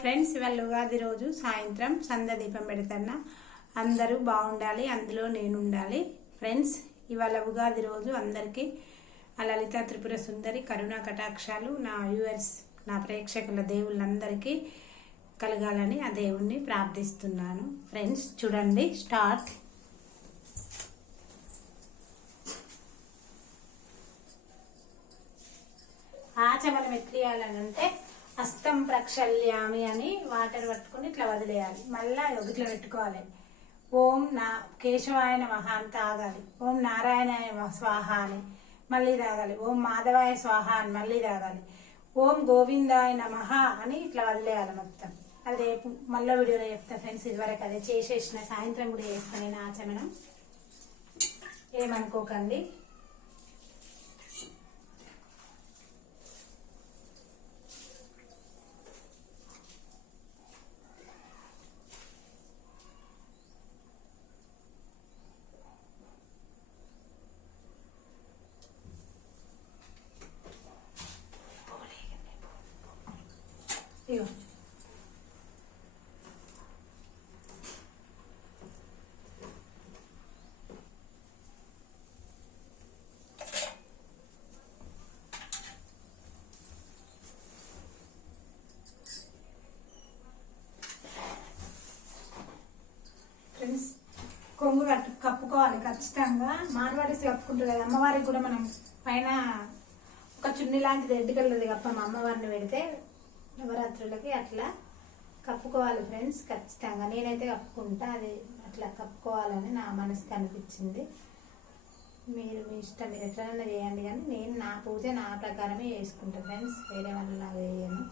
Friends ఇవాళ ఉగాది రోజు సాయంత్రం సంద దీపం పెడతాను అందరూ బాగుండాలి అందులో నేను ఉండాలి ఫ్రెండ్స్ ఇవాళ ఉగాది రోజు అందరికీ ఆ లలిత త్రిపుర సుందరి కరుణా కటాక్షాలు నా వ్యూవర్స్ నా ప్రేక్షకుల దేవుళ్ళందరికీ కలగాలని ఆ దేవుణ్ణి ప్రార్థిస్తున్నాను. ఫ్రెండ్స్ చూడండి స్టార్ట్ ఆచమనం ఎట్లేయాలని అస్తం ప్రక్షల్యామి అని వాటర్ పట్టుకుని ఇట్లా వదిలేయాలి. మళ్ళా ఇట్లా పెట్టుకోవాలి. ఓం నా కేశవాయ నమః అని తాగాలి. ఓం నారాయణాయ స్వాహ అని మళ్ళీ తాగాలి. ఓం మాధవాయ స్వాహ అని మళ్ళీ తాగాలి. ఓం గోవిందాయ నమః అని ఇట్లా వదిలేయాలి మొత్తం. అది రేపు మళ్ళీ వీడియోలో చెప్తా ఫ్రెండ్స్ ఇదివరకు అదే చేసేసిన సాయంత్రం కూడా చేస్తాను నేను ఆచమనం ఏమనుకోకండి ఇగో ఫ్రెండ్స్ కొంగు కట్టు కప్పుకోవాలి ఖచ్చితంగా మార్వాడీస్ కప్పుకుంటారు కదా అమ్మవారికి కూడా మనం పైన ఒక చున్ని లాంటిది రెడ్ కలర్ది కప్పం అమ్మవారిని పెడితే నవరాత్రులకి అట్లా కప్పుకోవాలి ఫ్రెండ్స్ ఖచ్చితంగా. నేనైతే కప్పుకుంటా అది అట్లా కప్పుకోవాలని నా మనసుకు అనిపించింది. మీరు మీ ఇష్టం మీరు ఎట్లైనా చేయండి. కానీ నేను నా పూజ నా ప్రకారమే చేసుకుంటాను ఫ్రెండ్స్ వేరే వాళ్ళలాగా చేయను.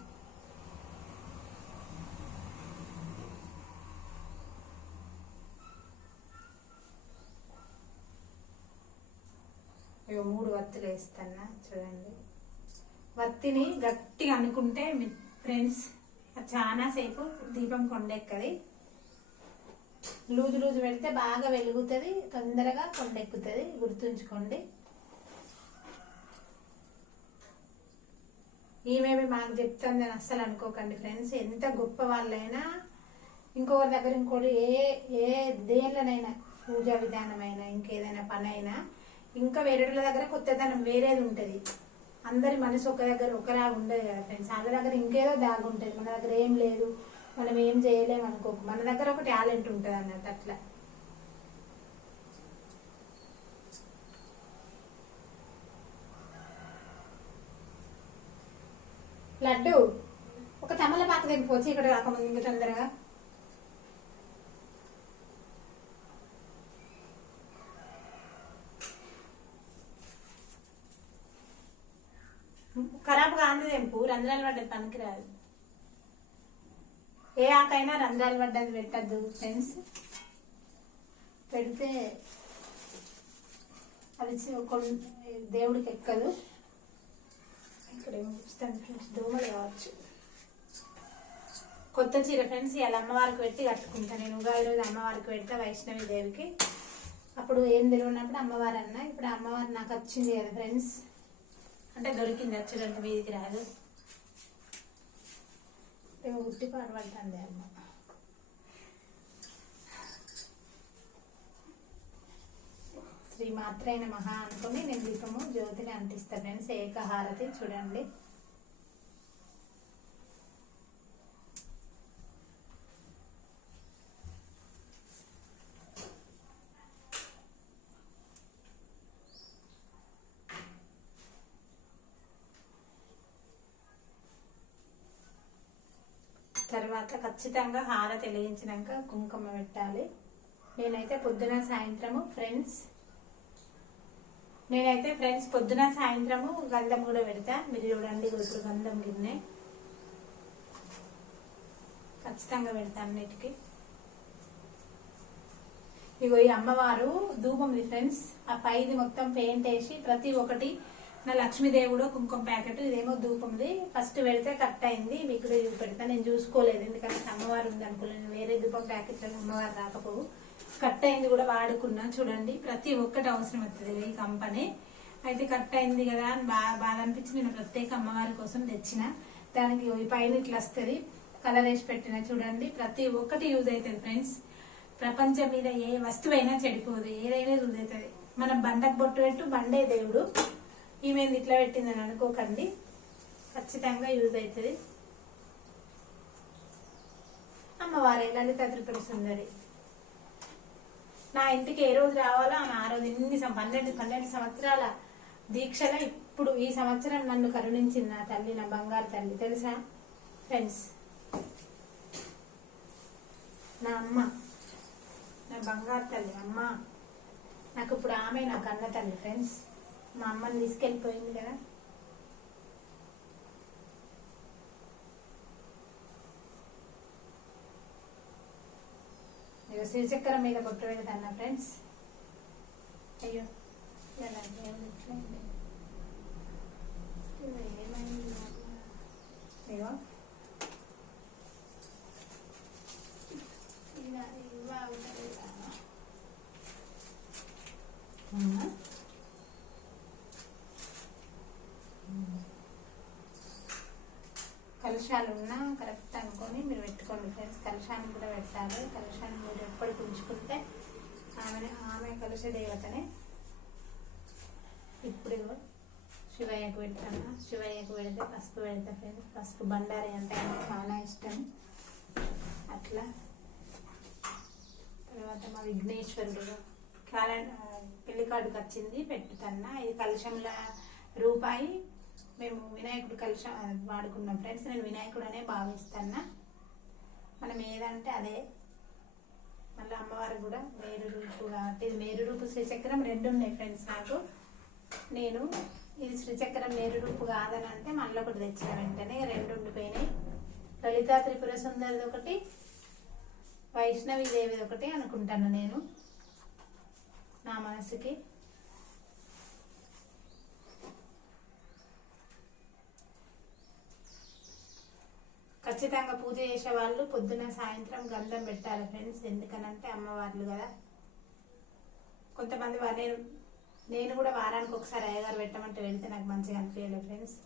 ఇవి మూడు వత్తులు వేస్తాను? చూడండి. వత్తిని గట్టిగా అనుకుంటే మీ ఫ్రెండ్స్ చాలాసేపు చాలా సేపు దీపం కొండెక్కది. లూజు లూజు పెడితే బాగా వెలుగుతుంది తొందరగా కొండెక్కుతుంది. గుర్తుంచుకోండి. ఏమేమి మాకు చెప్తుందని అస్సలు అనుకోకండి ఫ్రెండ్స్. ఎంత గొప్ప వాళ్ళైనా ఇంకొకరి దగ్గర ఇంకోటి ఏ ఏ దేనిలోనైనా పూజా విధానమైనా ఇంకేదైనా పనైనా ఇంకా వేరే దగ్గర కొత్తదనం వేరేది ఉంటుంది. అందరి మనసు ఒక దగ్గర ఒకలా ఉండదు కదా ఫ్రెండ్స్ అందరి దగ్గర ఇంకేదో దాగి ఉంటుంది. మన దగ్గర ఏం లేదు. మనం ఏం చేయలేము అనుకోకు. మన దగ్గర ఒక టాలెంట్ ఉంటుంది అన్నట్టు అట్లా. లడ్డు. ఒక తమలపాకు వచ్చి ఇక్కడ రాకముందు ఇంకా తొందరగా ఖరాబ్ కాంది తెంపు రంధ్రాలు పడ్డది పనికిరాదు. ఏ ఆకైనా రంధ్రాలు పడ్డది పెట్టద్దు ఫ్రెండ్స్ పెడితే అది దేవుడికి ఎక్కదు. ఇక్కడ ఏమో చూస్తాను ఫ్రెండ్స్ దోమలు కావచ్చు. కొత్త చీర ఫ్రెండ్స్ ఇవాళ అమ్మవారికి పెట్టి కట్టుకుంటాను నేను ఉగాది రోజు అమ్మవారికి పెడతా వైష్ణవి దేవికి. అప్పుడు ఏం తెలియనప్పుడు అమ్మవారు అన్న ఇప్పుడు అమ్మవారు నాకు వచ్చింది కదా ఫ్రెండ్స్ అంటే దొరికింది వచ్చేటంత మీదికి రాదు. ఏమో ఉట్టి పాడబడుతుంది అమ్మ. శ్రీ మాత్రైన మహా అనుకుని నేను దీపము జ్యోతిని అంటిస్తాను. ఫ్రెండ్స్ ఏకహారతి చూడండి. తర్వాత ఖచ్చితంగా హారతి వెలిగించినాక కుంకుమ పెట్టాలి. నేనైతే పొద్దున సాయంత్రము ఫ్రెండ్స్ నేనైతే ఫ్రెండ్స్ పొద్దున సాయంత్రము గంధం కూడా పెడతా. మీరు చూడండి ఇప్పుడు గంధం గిన్నె. ఖచ్చితంగా పెడతా అన్నిటికీ. ఇగో ఈ అమ్మవారు ధూపం ఫ్రెండ్స్. ఆ పైది మొత్తం పెయింట్ వేసి ప్రతి ఒక్కటి నా లక్ష్మీదేవుడు కుంకుమ ప్యాకెట్ ఇదేమో ధూపంది. ఫస్ట్ పెడితే కట్ అయింది. మీకు కూడా పెడతా. నేను చూసుకోలేదు. ఎందుకంటే అమ్మవారు ఉంది అనుకోలేదు. వేరే ధూపం ప్యాకెట్ అమ్మవారు రాకపోవు. కట్ అయింది కూడా వాడుకున్నా. చూడండి. ప్రతి ఒక్కటి అవసరం అవుతుంది. ఈ కంపెనీ. అయితే కట్ అయింది కదా అని బాగా బాధ అనిపించి నేను ప్రత్యేక అమ్మవారి కోసం తెచ్చిన. దానికి ఈ పైన ఇట్లా వస్తుంది. కలర్ వేసి పెట్టిన. చూడండి. ప్రతి ఒక్కటి యూజ్ అవుతుంది ఫ్రెండ్స్. ప్రపంచం మీద ఏ వస్తువైనా చెడిపోదు. ఏదైనా యూజ్ అవుతుంది. మనం బండకు బొట్టు పెట్టు బండే దేవుడు. ఈమె ఇట్లా పెట్టిందని అనుకోకండి. ఖచ్చితంగా యూజ్ అవుతుంది. అమ్మవారి లలిత త్రిపుర సుందరి నా ఇంటికి ఏ రోజు రావాలో ఆమె ఆ రోజు ఎన్ని సం- పన్నెండు పన్నెండు సంవత్సరాల దీక్షల ఇప్పుడు ఈ సంవత్సరం నన్ను కరుణించింది నా తల్లి నా బంగారు తల్లి. తెలుసా? ఫ్రెండ్స్ నా అమ్మ నా బంగారు తల్లి అమ్మ. నాకు ఇప్పుడు ఆమె నాకు అన్న తల్లి ఫ్రెండ్స్. మా అమ్మని తీసుకెళ్ళిపోయింది కదా. ఇక శ్రీచక్రం మీద బొట్టు పెడతాను ఫ్రెండ్స్? అయ్యో ఎలా ఏమైంది ఇట్లా ఉంది. ఇదిగో ఇలా ఇవ్వ అవుతుంది కదా. అవునా? కలుషాలు ఉన్నా కరెక్ట్ అనుకొని మీరు పెట్టుకోండి. ఫ్రెండ్స్ కలశాన్ని కూడా పెట్టాలి. కలశాన్ని మీరు ఎప్పటికి ఉంచుకుంటే ఆమె ఆమె కలుష దేవతనే ఇప్పుడు శివయ్యకు పెడతాను. శివయ్యకు పెడితే పసుపు పెడతా ఫ్రెండ్స్. పసుపు బండారి అంటే నాకు చాలా ఇష్టం. అట్లా. తర్వాత మా విఘ్నేశ్వరుడు క్యాలెండర్ పెళ్ళి కార్డుకి వచ్చింది పెట్టుతన్నా. ఇది కలశంలో రూపాయి మేము వినాయకుడు కలిసి వాడుకున్నాం. ఫ్రెండ్స్ నేను వినాయకుడు అనే భావిస్తాను మనం ఏదంటే అదే. మళ్ళీ అమ్మవారు కూడా మేరు రూపు కాబట్టి మేరు రూపు శ్రీచక్రం రెండు ఉన్నాయి ఫ్రెండ్స్ నాకు. నేను ఇది శ్రీచక్రం మేరు రూపు కాదని అంటే మళ్ళీ ఒకటి తెచ్చిన వెంటనే రెండు ఉండిపోయినాయి. లలితా త్రిపుర సుందరిది ఒకటి వైష్ణవి దేవిది ఒకటి అనుకుంటాను నేను నా మనసుకి. ఖచ్చితంగా పూజ చేసే వాళ్ళు పొద్దున సాయంత్రం గంధం పెట్టాలి ఫ్రెండ్స్ ఎందుకనంటే అమ్మవార్లు కదా. కొంతమంది నేను నేను కూడా వారానికి ఒకసారి అయ్యగారు పెట్టమంటే వెళ్తే నాకు మంచిగా అనిపించలేదు ఫ్రెండ్స్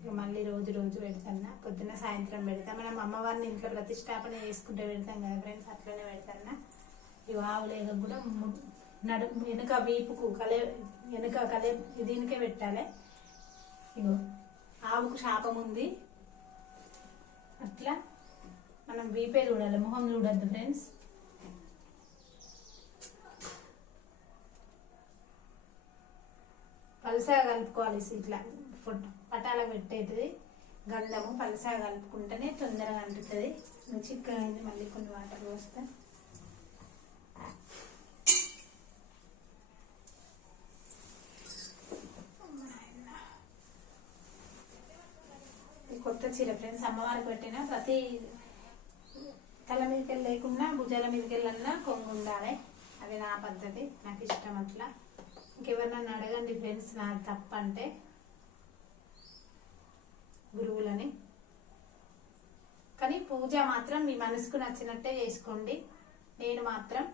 ఇక మళ్ళీ రోజు రోజు పెడతాను పొద్దున్న సాయంత్రం పెడతా. మనం అమ్మవారిని ఇంట్లో ప్రతిష్టాపన చేసుకుంటే పెడతాం కదా ఫ్రెండ్స్ అట్లనే పెడతాను ఈ ఆవులేక కూడా నడు వెనుక వీపుకు కలే వెనుక కలే దీనికే పెట్టాలి. ఇగో ఆవుకు శాపం ఉంది. అట్లా మనం వీపే చూడాలి మొహం చూడద్దు ఫ్రెండ్స్ పలసగా కలుపుకోవాలి ఇట్లా ఫుడ్ పటాల పెట్టేది గంధము పలసగా కలుపుకుంటేనే తొందరగా అంటుతుంది చిక్కగా అయింది మళ్ళీ కొన్ని వాటర్ పోస్తాను ఇది కొత్త చీర ఫ్రెండ్స్ అమ్మవారికి పెట్టిన ప్రతి తల మీదకి లేకుండా భుజాల మీదకి వెళ్ళన్నా కొంగు ఉండాలి. అది నా పద్ధతి నాకు ఇష్టం అట్లా. ఇంకెవరినన్నా అడగండి ఫ్రెండ్స్ నా తప్ప అంటే గురువులని. కానీ పూజ మాత్రం మీ మనసుకు నచ్చినట్టే చేసుకోండి. నేను మాత్రం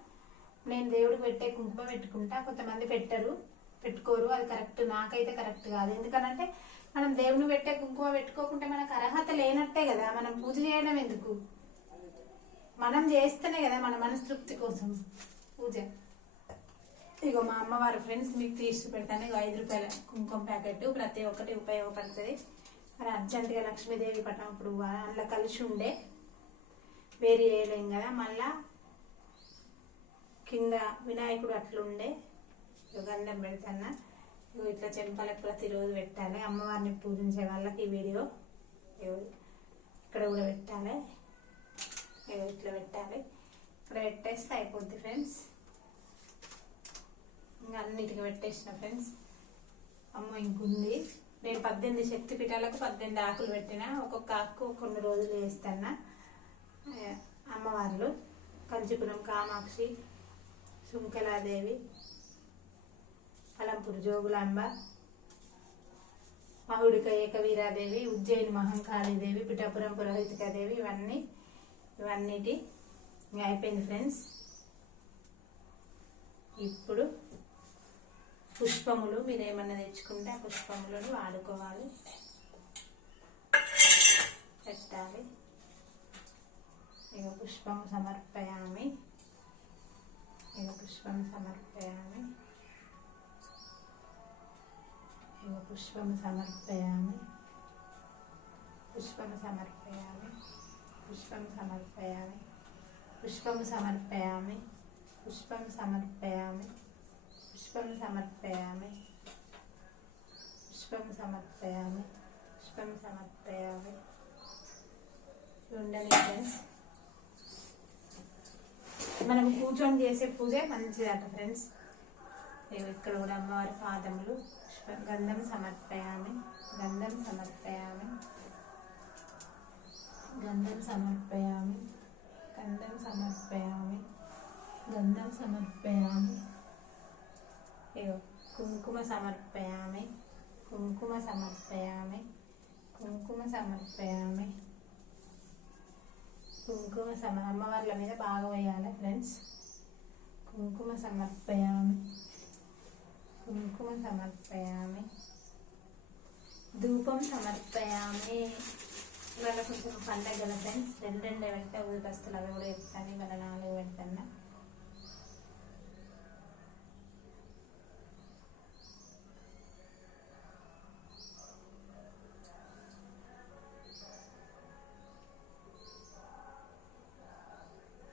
నేను దేవుడికి పెట్టే కుంకుమ పెట్టుకుంటా. కొంతమంది పెట్టరు పెట్టుకోరు. అది కరెక్ట్ నాకైతే కరెక్ట్ కాదు. ఎందుకనంటే మనం దేవుని పెట్టే కుంకుమ పెట్టుకోకుంటే మనకు అర్హత లేనట్టే కదా. మనం పూజ చేయడం ఎందుకు? మనం చేస్తేనే కదా మన మనస్తృప్తి కోసం పూజ. ఇగో మా అమ్మవారు ఫ్రెండ్స్ మీకు తీసి పెడతాను. ఇగో ఐదు రూపాయల కుంకుమ ప్యాకెట్ ప్రతి ఒక్కటి ఉపయోగపడుతుంది. మరి అర్జెంటుగా లక్ష్మీదేవి పట్టం ఇప్పుడు అందులో కలిసి ఉండే వేరే చేయలేం కదా. మళ్ళా కింద వినాయకుడు అట్లుండే. గంధం పెడతాను. ఇట్లా చెంపలకు ప్రతిరోజు పెట్టాలి. అమ్మవారిని పూజించే వాళ్ళకి ఈ వీడియో ఇక్కడ కూడా పెట్టాలి. ఇట్లా పెట్టాలి. ఇక్కడ పెట్టేస్తే అయిపోద్ది ఫ్రెండ్స్. ఇంకా అన్నిటికీ పెట్టేసిన ఫ్రెండ్స్. అమ్మ ఇంకుంది. నేను పద్దెనిమిది శక్తి పీఠాలకు పద్దెనిమిది ఆకులు పెట్టిన. ఒక్కొక్క ఆకు కొన్ని రోజులు వేస్తాను అమ్మవార్లు. కంచిపురం కామాక్షి సుంకలాదేవి అలంపూర్ జోగులాంబ మహుడిక ఏకవీరాదేవి ఉజ్జయిని మహంకాళీదేవి పిఠాపురం పురోహితికాదేవి ఇవన్నీ ఇవన్నిటి. అయిపోయింది ఫ్రెండ్స్. ఇప్పుడు పుష్పములు మీరు ఏమన్నా తెచ్చుకుంటే ఆ పుష్పములను వాడుకోవాలి. పెట్టాలి. ఇక పుష్పం సమర్పయామి. ఇక పుష్పం సమర్పయామి. ఇవ పుష్పం సమర్పయామి. పుష్పం సమర్పయామి. పుష్పం సమర్పయామి. పుష్పం సమర్పయామి. పుష్పం సమర్పయామి. పుష్పం సమర్పయామి. పుష్పం సమర్పయామి. పుష్పం సమర్పయామి. ఉండండి ఫ్రెండ్స్. మనం కూర్చొని చేసే పూజ మంచిదట ఫ్రెండ్స్. ఇక్కడ కూడా అమ్మవారి పాదములు గంధం సమర్పయామి గంధం సమర్పయామి గంధం సమర్పయామి గంధం సమర్పయామి గంధం సమర్పయామి. కుంకుమ సమర్పయామి కుంకుమ సమర్పయామి కుంకుమ సమర్పయామి. కుంకుమ సమ అమ్మవార్ల మీద బాగా వేయాలి ఫ్రెండ్స్. కుంకుమ సమర్పయామి. కుంకుమ సమర్పయామి ధూపం సమర్పయామి ఇవాళ కొంచెం పండగ కదా ఫ్రెండ్స్ రెండు రెండు పెడితే ఊరికస్తులు అవి కూడా చెప్తాను ఇవాళ నాలుగు పెడతాను.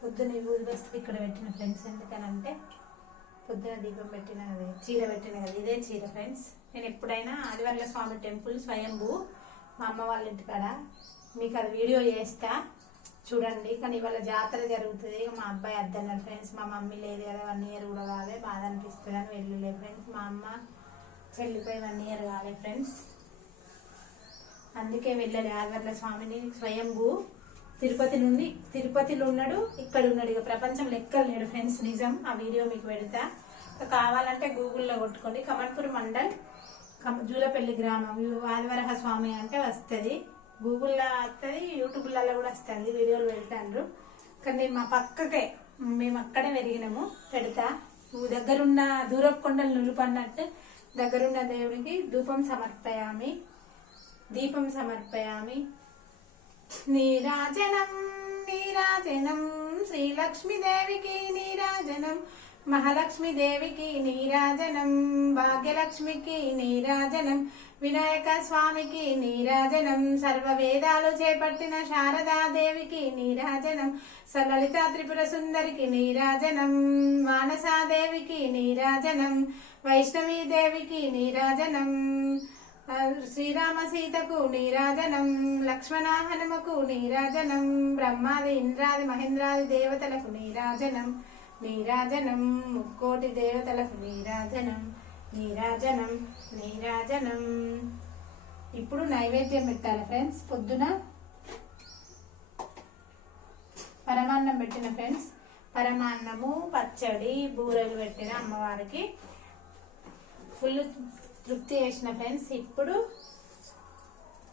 పొద్దున ఈ ఊరికొస్తులు ఇక్కడ పెట్టిన ఫ్రెండ్స్ ఎందుకనంటే పొద్దున దీపం పెట్టిన అది చీర పెట్టిన కదా ఇదే చీర ఫ్రెండ్స్ నేను ఎప్పుడైనా ఆదివర్ల స్వామి టెంపుల్ స్వయంభూ మా అమ్మ వాళ్ళ ఇంటికాడ మీకు అది వీడియో చేస్తా. చూడండి కానీ ఇవాళ జాతర జరుగుతుంది. మా అబ్బాయి అద్దన్నారు ఫ్రెండ్స్ మా మమ్మీ లేదు కదా వన్ ఇయర్ కూడా కాలే బాధ అనిపిస్తుంది అని వెళ్ళలేదు ఫ్రెండ్స్ మా అమ్మ చెల్లిపోయి వన్ ఇయర్ కాలే ఫ్రెండ్స్ అందుకే వెళ్ళలే ఆదివర్ల స్వామిని స్వయంభూ. తిరుపతి నుండి తిరుపతిలో ఉన్నాడు ఇక్కడ ఉన్నాడు. ఇక ప్రపంచంలో ఎక్కడ లేడు ఫ్రెండ్స్ నిజం. ఆ వీడియో మీకు పెడతా. కావాలంటే గూగుల్లో కొట్టుకోండి. కమర్పూర్ మండల్ కమ జూలపల్లి గ్రామం. ఆదివరహ స్వామి అంటే వస్తుంది. గూగుల్లో వస్తుంది యూట్యూబ్లలో కూడా వస్తుంది. వీడియోలు పెడతాండ్రు. కానీ మా పక్కకే మేము అక్కడే పెరిగినాము. పెడతా. నువ్వు దగ్గరున్న దూరపు కొండలు నులుపన్నట్టు దగ్గరున్న దేవుడికి ధూపం సమర్పయామి. దీపం సమర్పయామి. నీరాజనం నీరాజనం. శ్రీలక్ష్మీదేవికి నీరాజనం మహాలక్ష్మీదేవికి నీరాజనం భాగ్యలక్ష్మికి నీరాజనం వినాయక స్వామికి నీరాజనం సర్వ వేదాలు చేపట్టిన శారదాదేవికి నీరాజనం సలలిత త్రిపుర సుందరికి నీరాజనం మానసాదేవికి నీరాజనం వైష్ణవీదేవికి నీరాజనం శ్రీరామ సీతకు నీరాజనం లక్ష్మణ హనుమకు నీరాజనం బ్రహ్మాది ఇంద్రాది మహేంద్రాది దేవతలకు నీరాజనం నీరాజనం ముక్కోటి దేవతలకు నీరాజనం నీరాజనం నీరాజనం. ఇప్పుడు నైవేద్యం పెట్టాలి ఫ్రెండ్స్ పొద్దున పరమాన్నం పెట్టిన ఫ్రెండ్స్ పరమాన్నము పచ్చడి బూరెలు పెట్టిన అమ్మవారికి ఫుల్ తృప్తి చేసిన ఫ్రెండ్స్ ఇప్పుడు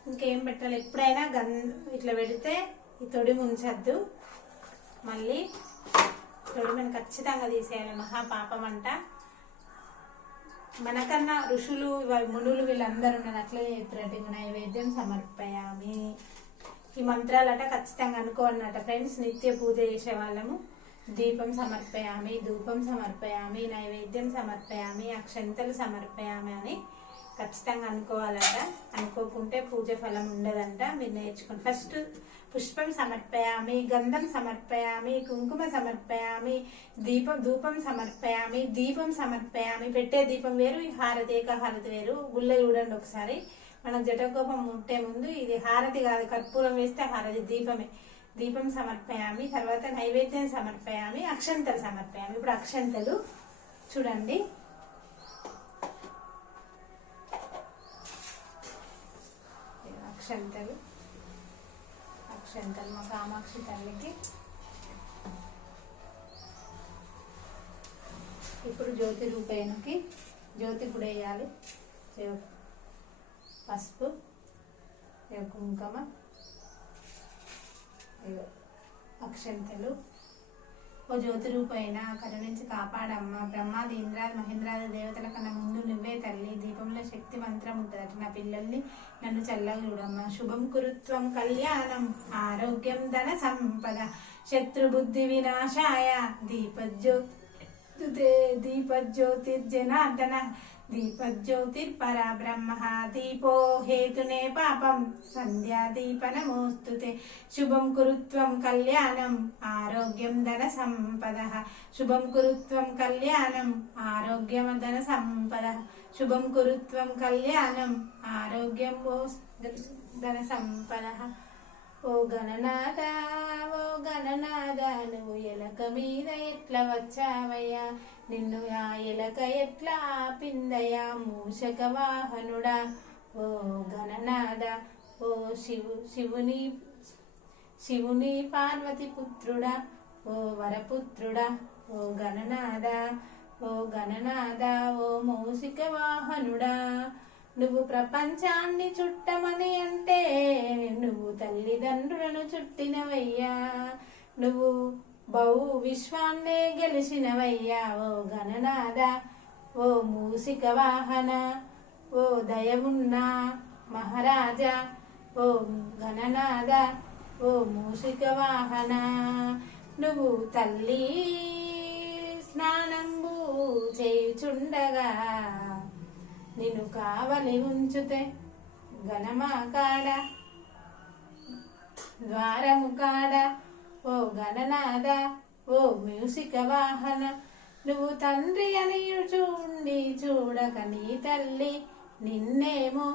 ఇంకేం పెట్టాలి? ఎప్పుడైనా గన్ ఇట్లా పెడితే ఈ తొడి ముంచద్దు. మళ్ళీ తొడిమని ఖచ్చితంగా తీసేయాలి. మహా పాపం అంట. మనకన్నా ఋషులు మునులు వీళ్ళందరూ ఉన్నారు. అట్లా చెప్పినట్టు నైవేద్యం సమర్పయామి. ఈ మంత్రాలట ఖచ్చితంగా అనుకోవాలన్నట ఫ్రెండ్స్. నిత్య పూజ చేసే వాళ్ళము దీపం సమర్పయామి ధూపం సమర్పయామి నైవేద్యం సమర్పయామి అక్షంతలు సమర్పయామి అని ఖచ్చితంగా అనుకోవాలట. అనుకోకుంటే పూజ ఫలం ఉండదంట. మీరు నేర్చుకోండి. ఫస్ట్ పుష్పం సమర్పయామి గంధం సమర్పయామి కుంకుమ సమర్పయామి దీపం ధూపం సమర్పయామి దీపం సమర్పయామి. పెట్టే దీపం వేరు హారతి ఏక వేరు. గుళ్ళ చూడండి ఒకసారి. మనం జటకోపం ముట్టే ముందు ఇది హారతి కాదు కర్పూరం వేస్తే హారతి దీపమే. దీపం సమర్పయామి తర్వాత నైవేద్యం సమర్పయామి అక్షంతలు సమర్పయామి. ఇప్పుడు అక్షంతలు చూడండి. అక్షంతలు. అక్షంతలు మా కామాక్షి తల్లికి. ఇప్పుడు జ్యోతి రూపేణుకి జ్యోతి కూడా వేయాలి పసుపు కుంకుమ. అక్షంతలు. ఓ జ్యోతి రూపైన కరుణించి కాపాడమ్మ. బ్రహ్మాది ఇంద్రాది మహేంద్రాది దేవతల కన్నా ముందు నువ్వే తల్లి. దీపంలో శక్తి మంత్రం ఉంటుందట. నా పిల్లల్ని నన్ను చల్లగా చూడమ్మ. శుభం కురుత్వం కళ్యాణం. ఆరోగ్యం ధన సంపద. శత్రుబుద్ధి వినాశాయ. దీపజ్యోతి దీపజ్యోతిర్జనార్దన. దీపజ్యోతిర్పరబ్రహ్మ దీపో హేతునే పాపం సంధ్యాదీపనమోస్తుతే శుభం కురుత్వం కళ్యాణం ఆరోగ్యం ధన సంపద శుభం కురుత్వం కళ్యాణం ఆరోగ్యం ధన సంపద శుభం కురుత్వం కళ్యాణం ఆరోగ్యం ఓ ఓ గణనాథ ఓ గణనాథ నువ్వు ఎలక మీద ఎట్లా వచ్చావయ్యా? నిన్ను ఆ ఎలక ఎట్లా ఆపిందయ్యా? మూషక వాహనుడా? ఓ గణనాథ ఓ శివు శివుని శివుని పార్వతి పుత్రుడా? ఓ వరపుత్రుడా? ఓ గణనాథ ఓ గణనాథ ఓ మౌసిక వాహనుడా? నువ్వు ప్రపంచాన్ని చుట్టమని అంటే నువ్వు తల్లిదండ్రులను చుట్టినవయ్యా. నువ్వు బహు విశ్వాన్నే గెలిచినవయ్యా. ఓ గణనాథ ఓ మూసిక వాహన ఓ దయవున్నా మహారాజా. ఓ గణనాథ ఓ మూసిక వాహన నువ్వు తల్లి స్నానంబు చేయుచుండగా నిన్ను కావలి ఉంచుతే ఘనమా కాడ? ద్వారము కాడ? ఓ గణనాథ ఓ మ్యూసిక వాహన నువ్వు తండ్రి అని చూండి చూడక నీ తల్లి నిన్నేమో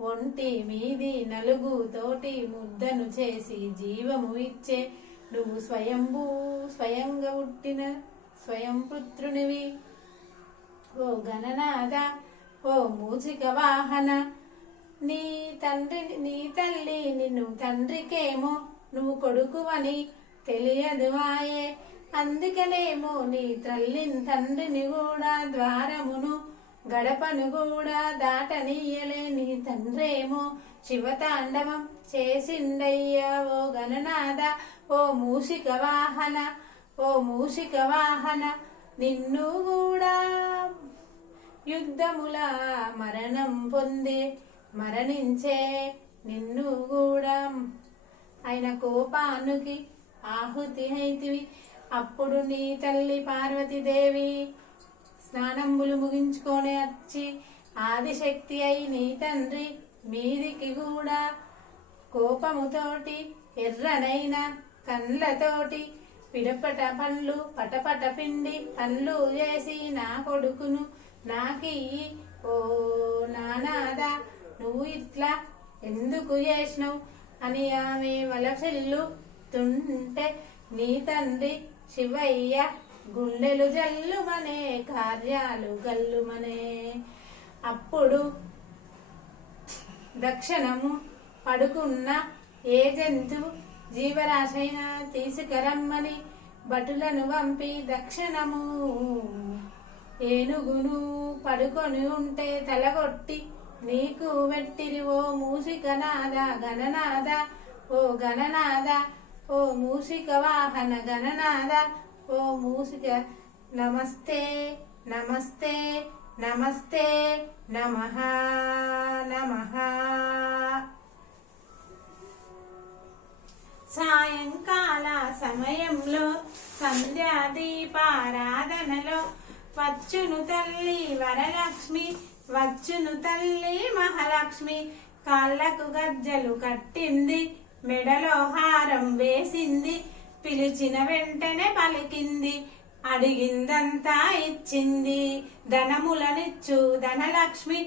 ఒంటి మీది నలుగు తోటి ముద్దను చేసి జీవము ఇచ్చే. నువ్వు స్వయంభూ స్వయంగా పుట్టిన స్వయం పుత్రునివి. ఓ గణనాథ ఓ మూజిక వాహన నీ తండ్రి నీ తల్లి నిన్ను తండ్రికేమో నువ్వు కొడుకువని తెలియదు ఆయే అందుకనేమో నీ తల్లిని తండ్రిని కూడా ద్వారమును గడపను కూడా దాటనీయలే. నీ తండ్రేమో శివతాండవం చేసిండయ్యా ఓ గణనాథ ఓ మూషిక వాహన ఓ మూషిక వాహన నిన్ను కూడా యుద్ధముల మరణం పొందే మరణించే నిన్ను కూడా ఆయన కోపానుకి ఆహుతి అయితివి అప్పుడు నీ తల్లి పార్వతీదేవి స్నానంబులు ముగించుకొని వచ్చి ఆదిశక్తి అయి నీ తండ్రి మీదికి కూడా కోపముతోటి ఎర్రనైన కండ్లతోటి పిడపట పండ్లు పటపట పిండి పండ్లు చేసి నా కొడుకును నాకి ఓ నానాదా నువ్వు ఇట్లా ఎందుకు చేసినావు? అని ఆమె వలసిల్లు తుంటే నీ తండ్రి శివయ్య గుండెలు జల్లుమనే కార్యాలు గల్లుమనే. అప్పుడు దక్షిణము పడుకున్న ఏ జంతు జీవరాశైనా తీసుకురమ్మని భటులను పంపి దక్షిణము ఏనుగును పడుకొని ఉంటే తలగొట్టి నీకు వెట్టిరి ఓ మూసిక నాద గణనాద ఓ గణనాద ఓ మూసిక వాహన గణనాద ఓ మూసిక నమస్తే నమస్తే నమస్తే నమ నమ. సాయంకాల సమయంలో సంధ్యా దీపారాధనలో వచ్చును తల్లి వరలక్ష్మి వచ్చును తల్లి మహాలక్ష్మి. కాళ్ళకు గజ్జలు కట్టింది మెడలో హారం వేసింది పిలిచిన వెంటనే పలికింది అడిగిందంతా ఇచ్చింది. ధనములనిచ్చు ధనలక్ష్మి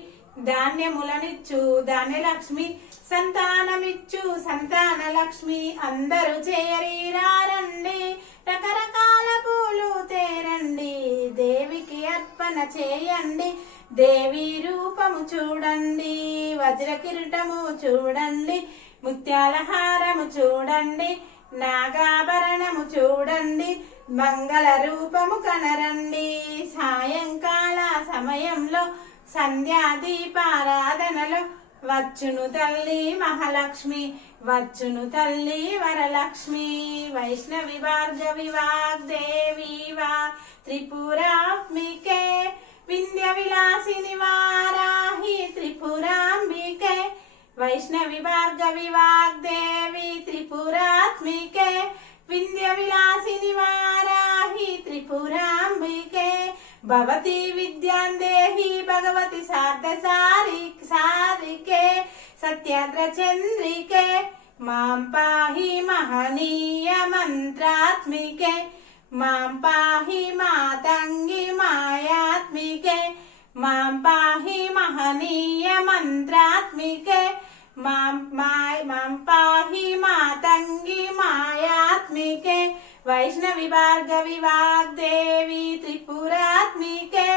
ధాన్యములనిచ్చు ధాన్యలక్ష్మి సంతానమిచ్చు. సంతాన లక్ష్మి అందరూ చేరీరారండి. రకరకాల పూలు తేరండి. దేవికి అర్పణ చేయండి. దేవి రూపము చూడండి. వజ్ర కిరీటము చూడండి. ముత్యాల హారము చూడండి. నాగాభరణము చూడండి. మంగళ రూపము కనరండి. సాయంకాల సమయంలో సంధ్యాదీపారాధనలో వచ్చును తల్లి మహాలక్ష్మి వచ్చును తల్లి వరలక్ష్మి. వైష్ణవి భార్గవి వాగ్దేవి వా త్రిపురాత్మికే. వింధ్య విలాసిని వారాహి త్రిపురాంబికే వైష్ణవి భార్గవి వాగ్దేవి త్రిపురాత్మికే. వింధ్య విలాసిని వారాహి త్రిపురాంబికే भवती विद्यां देहि भगवति सार्धसारि सारिके सत्यद्रचन्द्रिके, माँ पाहि महनीय मंत्रात्मिके माँ पाहि मातंगी मायात्मिके, माँ पाहि महनीय मंत्रात्मिके माँ माय माँ पाहि मातंगी मायात्मिके వైష్ణవి భార్గవి వాగ్దేవి త్రిపురాత్మికే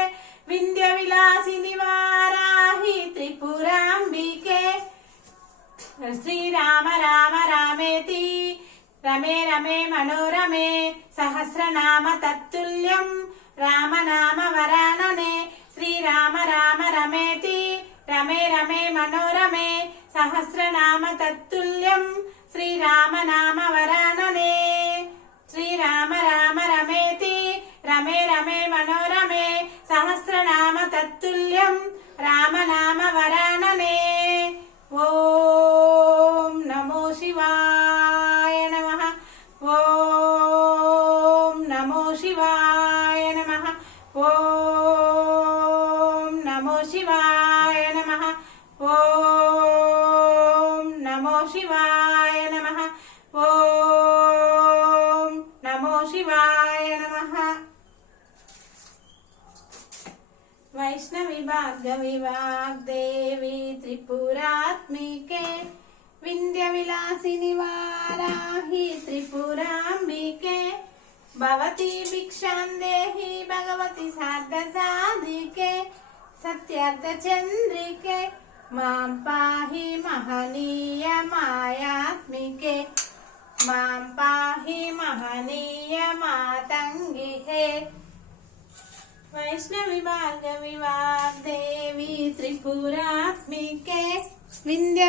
వింధ్య విలాసిని వారాహి త్రిపురాంబికే శ్రీరామ రామ రామేతి రమే రమే మనోరమే సహస్రనామ తత్తుల్యం రామనామ వరాననే శ్రీరామ రామ రమేతి రమే రమే మనోరమే సహస్రనామ తత్తుల్యం శ్రీరామ నామ వరాననే శ్రీరామ రామ రమేతి రమే రమే మనోరమే సహస్రనామ తత్తుల్యం రామనామ వరాననే. వైష్ణవి భార్గవి వాగ్దేవి త్రిపురాత్మికే వింధ్య విలాసిని వారాహి త్రిపురాంబికే భవతి భిక్షాం దేహి భగవతి సార్థ సాధికే సత్యార్థ చంద్రికే మాం పాహి మహనీయ మాయాత్మికే మాం పాహి మహనీయ మాతంగికే వైష్ణవి భార్గవి వాగ్దేవి త్రిపురాత్మికే వింధ్య